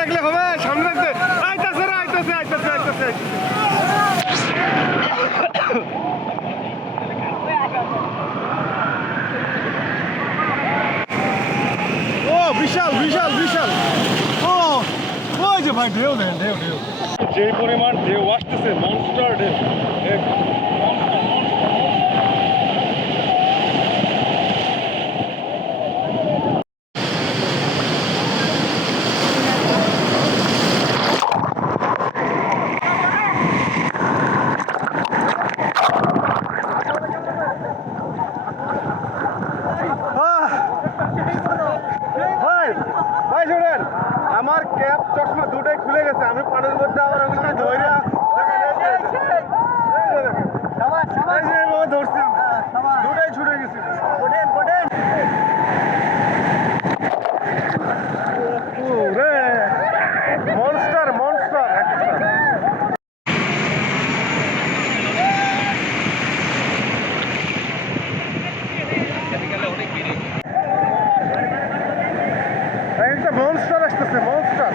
থাকলে হবে সামনে থাকতে আইতাছে রে আইতাছে আইতাছে আইতাছে ও বিশাল বিশাল বিশাল। ও, ওই যে ভাই, ঢেউ দেন ঢেউ ঢেউ। যে পরিমাণ ঢেউ আসতেছে মনস্টার ঢেউ এক ভাই ভাই শুনেন আমার ক্যাপ চশমা দুটাই খুলে গেছে আমি পানির মধ্যে আবার ওখানে ধরে ধরছি আমি। দুটাই ছুটে গেছে ওরে মনস্টার মনস্টার একটা মনস্টার আসতেছে মনস্টার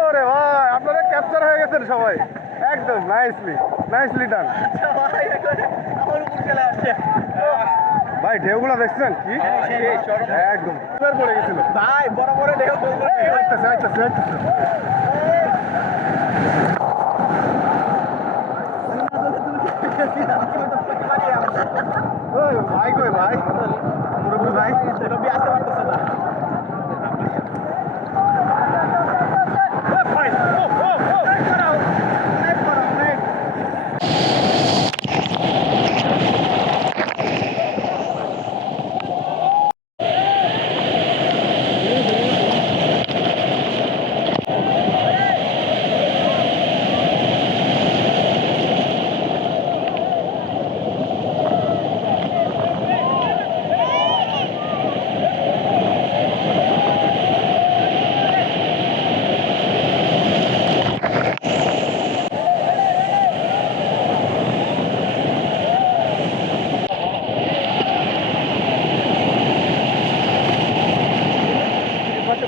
ওরে ভাই আপনারা ক্যাপচার হয়ে গেছেন সবাই। একদম নাইসলি নাইসলি ডান ভাই ঢেউগুলো দেখছেন? কি? একদম। সুন্দর পড়ে গেছিল। ভাই বড় বড় ঢেউ আইতাছে আইতাছে আইতাছে। ওই ভাই কই ভাই? মুরব্বী ভাই? মুরব্বী আসতে পারতো